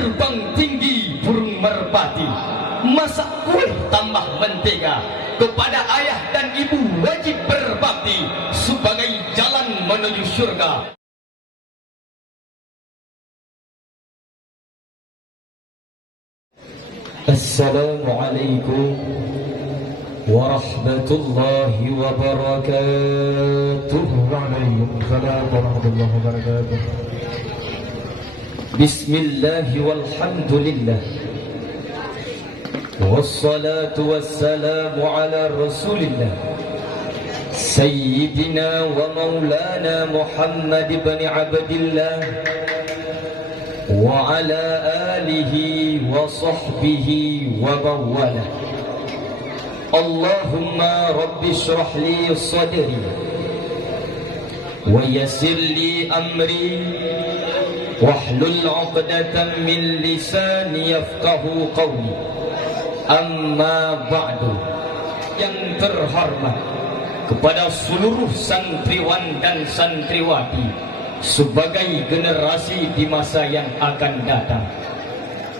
terbang tinggi burung merpati, masak kuih tambah mentega. Kepada ayah dan ibu wajib berbakti sebagai jalan menuju syurga. Assalamualaikum warahmatullahi wabarakatuh. Waalaikumsalam warahmatullahi wabarakatuh. Bismillah walhamdulillah, wassalatu wassalamu ala rasulillah Sayyidina wa maulana Muhammad ibn Abdillah wa ala alihi wa sahbihi wa bawala. Allahumma rabbi syrah li sadri wa yassir li amri wahlul 'uqdatam min lisani yafqahu qawli. Amma ba'du. Yang terhormat kepada seluruh santriwan dan santriwati sebagai generasi di masa yang akan datang.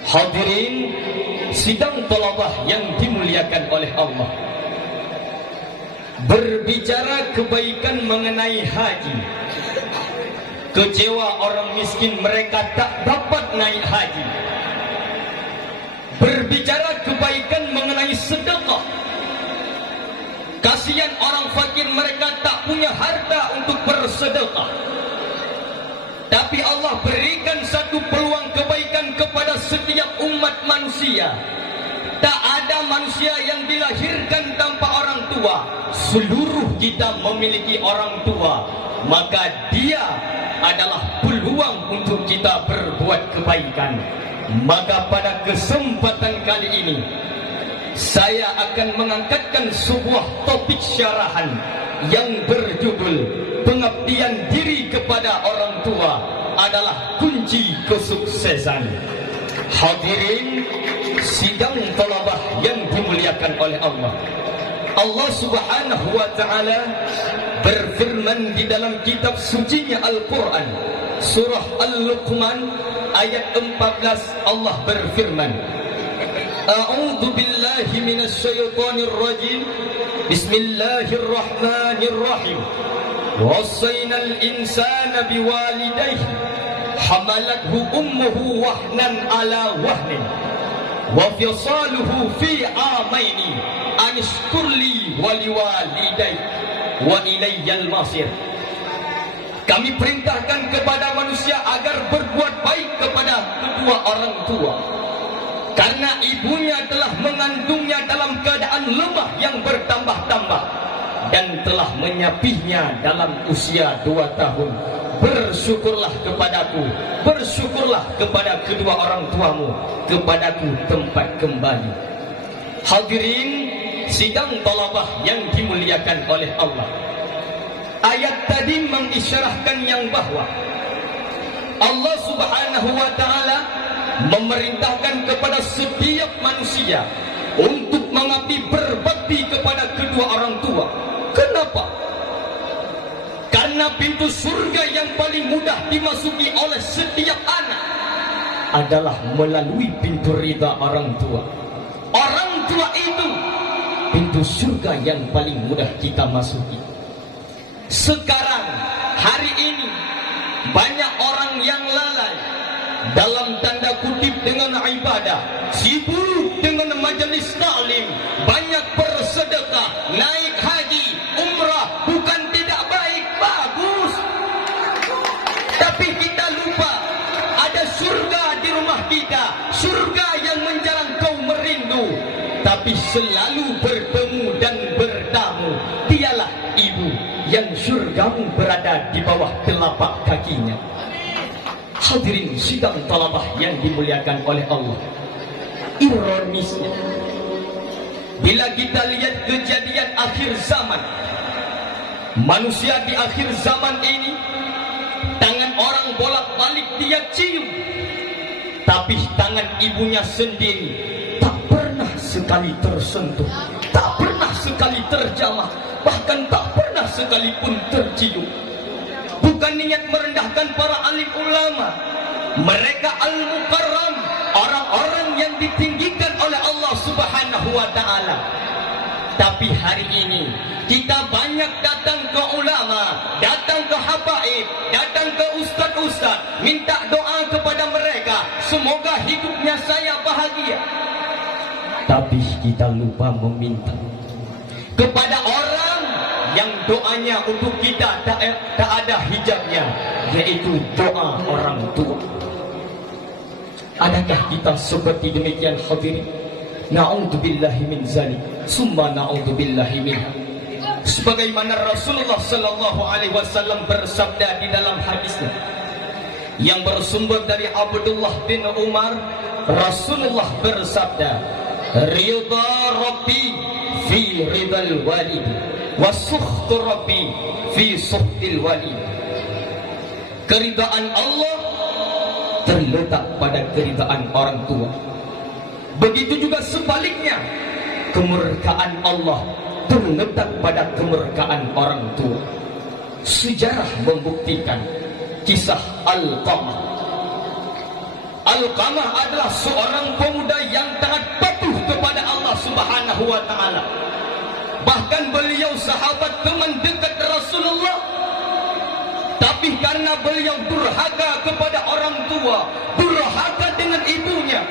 Hadirin sidang thalabah yang dimuliakan oleh Allah. Berbicara kebaikan mengenai haji, kecewa orang miskin mereka tak dapat naik haji. Berbicara kebaikan mengenai sedekah, kasihan orang fakir mereka tak punya harta untuk bersedekah. Tapi Allah berikan satu peluang kebaikan kepada setiap umat manusia. Tak ada manusia yang dilahirkan tanpa orang tua. Seluruh kita memiliki orang tua, maka dia adalah peluang untuk kita berbuat kebaikan. Maka pada kesempatan kali ini saya akan mengangkatkan sebuah topik syarahan yang berjudul pengabdian diri kepada orang tua adalah kunci kesuksesan. Hadirin sidang thalabah yang dimuliakan oleh Allah. Allah Subhanahu wa taala berfirman di dalam kitab sucinya Al-Qur'an, surah Al-Luqman ayat 14. Allah berfirman, A'udzu billahi minasyaitonir rajim. Bismillahirrahmanirrahim. Wassaynal insana biwalidayhi hamalathu ummuhu wahnan ala wahnin wa fisaluhu fi amaini an ishkurli wa liwalidayya wa ilayyal masir. Kami perintahkan kepada manusia agar berbuat baik kepada kedua orang tua, karena ibunya telah mengandungnya dalam keadaan lemah yang bertambah-tambah dan telah menyapihnya dalam usia 2 tahun. Bersyukurlah kepadaku, bersyukurlah kepada kedua orang tuamu, kepadaku tempat kembali. Hadirin sidang thalabah yang dimuliakan oleh Allah. Ayat tadi mengisyarahkan yang bahwa Allah Subhanahu wa taala memerintahkan kepada setiap manusia untuk mengabdi berbakti kepada kedua orang tua. Kenapa? Karena pintu surga yang paling mudah dimasuki oleh setiap anak adalah melalui pintu ridha orang tua. Orang tua itu pintu surga yang paling mudah kita masuki. Sekarang, hari ini, banyak orang yang lalai dalam tanda kutip dengan ibadah, sibuk dengan majelis taklim, banyak bersedekah, naik haji, umrah. Bukan tidak baik, bagus. Tapi kita lupa ada surga di rumah kita, surga yang menjalan kau merindu. Tapi selalu bertemu dan bertamu, dialah ibu yang surgamu berada di bawah telapak kakinya. Hadirin sidang thalabah yang dimuliakan oleh Allah. Ironisnya, bila kita lihat kejadian akhir zaman, manusia di akhir zaman ini, tangan orang bolak-balik dia cium, tapi tangan ibunya sendiri tak pernah sekali tersentuh, tak pernah sekali terjamah, bahkan tak pernah sekalipun tercium. Bukan niat merendahkan para alim ulama, mereka al-mukarram, Subhanahu wa ta'ala. Tapi hari ini kita banyak datang ke ulama, datang ke habaib, datang ke ustaz-ustaz, minta doa kepada mereka, semoga hidupnya saya bahagia. Tapi kita lupa meminta kepada orang yang doanya untuk kita tak ada hijabnya, yaitu doa orang tua. Adakah kita seperti demikian hadirin? Na'udzubillahi min zalik, summa na'udzubillahi min. Sebagaimana Rasulullah sallallahu alaihi wasallam bersabda di dalam hadisnya yang bersumber dari Abdullah bin Umar, Rasulullah bersabda, "Ridha Rabbi fi ridal walid, wa sukhtu Rabbi fi sukhtil walid." Keridaan Allah terletak pada keridaan orang tua. Begitu juga sebaliknya, kemurkaan Allah terletak pada kemurkaan orang tua. Sejarah membuktikan kisah Alqamah. Alqamah adalah seorang pemuda yang taat patuh kepada Allah Subhanahu wa ta'ala. Bahkan beliau sahabat teman dekat Rasulullah. Tapi karena beliau durhaka kepada orang tua, durhaka dengan ibunya,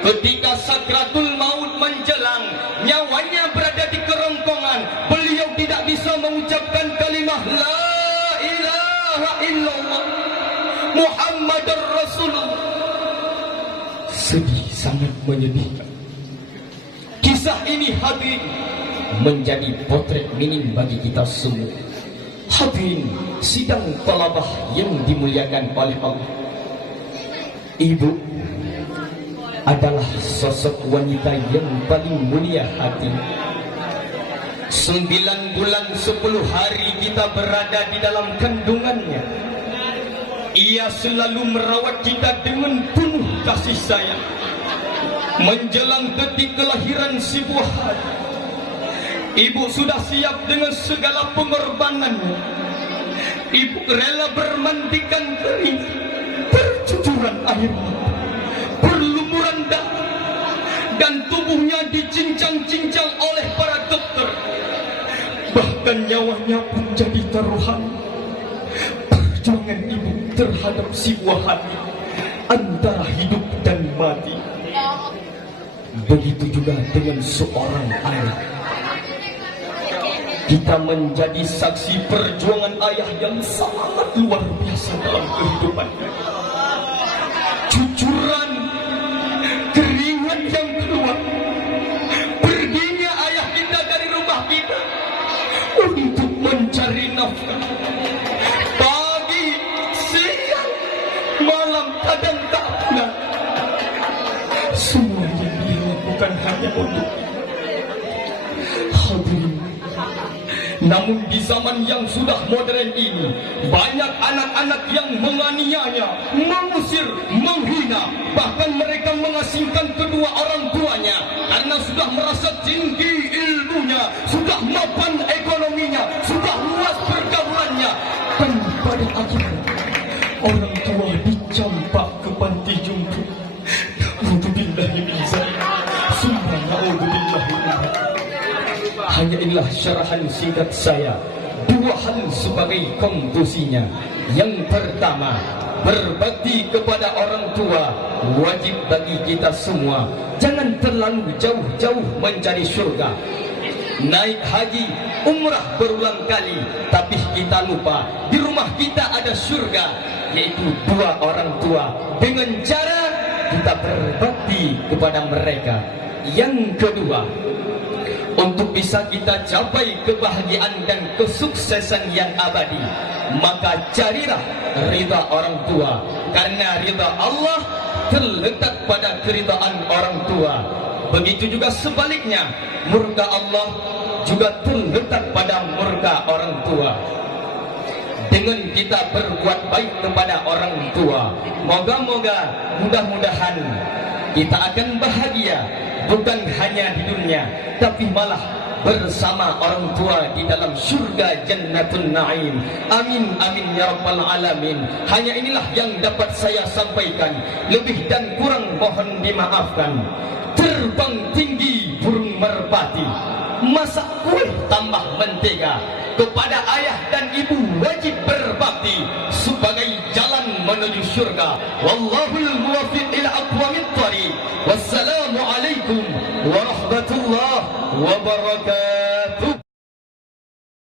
ketika sakratul maut menjelang, nyawanya berada di kerongkongan, beliau tidak bisa mengucapkan kalimah La ilaha illallah Muhammadar Rasulullah. Sedih, sangat menyedihkan. Kisah ini hadirin menjadi potret minim bagi kita semua. Hadirin sidang talabah yang dimuliakan oleh Allah, ibu adalah sosok wanita yang paling mulia hati. 9 bulan 10 hari kita berada di dalam kandungannya. Ia selalu merawat kita dengan penuh kasih sayang. Menjelang detik kelahiran si buah hati, ibu sudah siap dengan segala pengorbanannya. Ibu rela bermandikan kering, bercucuran air mata, berlumuran darah, dan tubuhnya dicincang-cincang oleh para dokter. Bahkan nyawanya pun jadi taruhan. Perjuangan ibu terhadap si buah hati antara hidup dan mati. Begitu juga dengan seorang anak. Kita menjadi saksi perjuangan ayah yang sangat luar biasa dalam kehidupan. Cucuran keringat yang keluar, perginya ayah kita dari rumah kita untuk mencari nafkah. Pagi, siang, malam, kadang tak pernah. Semua yang dia lakukan hanya untuk hadirin. Namun di zaman yang sudah modern ini, banyak anak-anak yang menganiaya, mengusir, menghina, bahkan mereka mengasingkan kedua orang tuanya karena sudah merasa tinggi ilmunya, sudah mapan ekonominya, sudah luas pergaulannya, dan pada akhirnya orang tua dicampak ke panti jompo. Na'udzubillahi min dzalik, summa na'udzubillahi min dzalik. Hanya inilah syarahan singkat saya. 2 hal sebagai konklusinya. Yang pertama, berbakti kepada orang tua wajib bagi kita semua. Jangan terlalu jauh-jauh mencari syurga. Naik haji, umrah berulang kali, tapi kita lupa di rumah kita ada syurga, yaitu 2 orang tua. Dengan cara kita berbakti kepada mereka. Yang kedua, untuk bisa kita capai kebahagiaan dan kesuksesan yang abadi, maka carilah ridha orang tua. Karena ridha Allah terletak pada keridhaan orang tua. Begitu juga sebaliknya, murka Allah juga terletak pada murka orang tua. Dengan kita berbuat baik kepada orang tua, moga-moga, mudah-mudahan kita akan bahagia. Bukan hanya di dunia, tapi malah bersama orang tua di dalam syurga Jannatul Naim. Amin, amin ya rabbal alamin. Hanya inilah yang dapat saya sampaikan. Lebih dan kurang mohon dimaafkan. Terbang tinggi merpati, masak kuih tambah mentega. Kepada ayah dan ibu wajib berbakti sebagai jalan menuju syurga. Wallahul muwaffiq ila aqwamit thariq. Wassalamualaikum warahmatullahi wabarakatuh.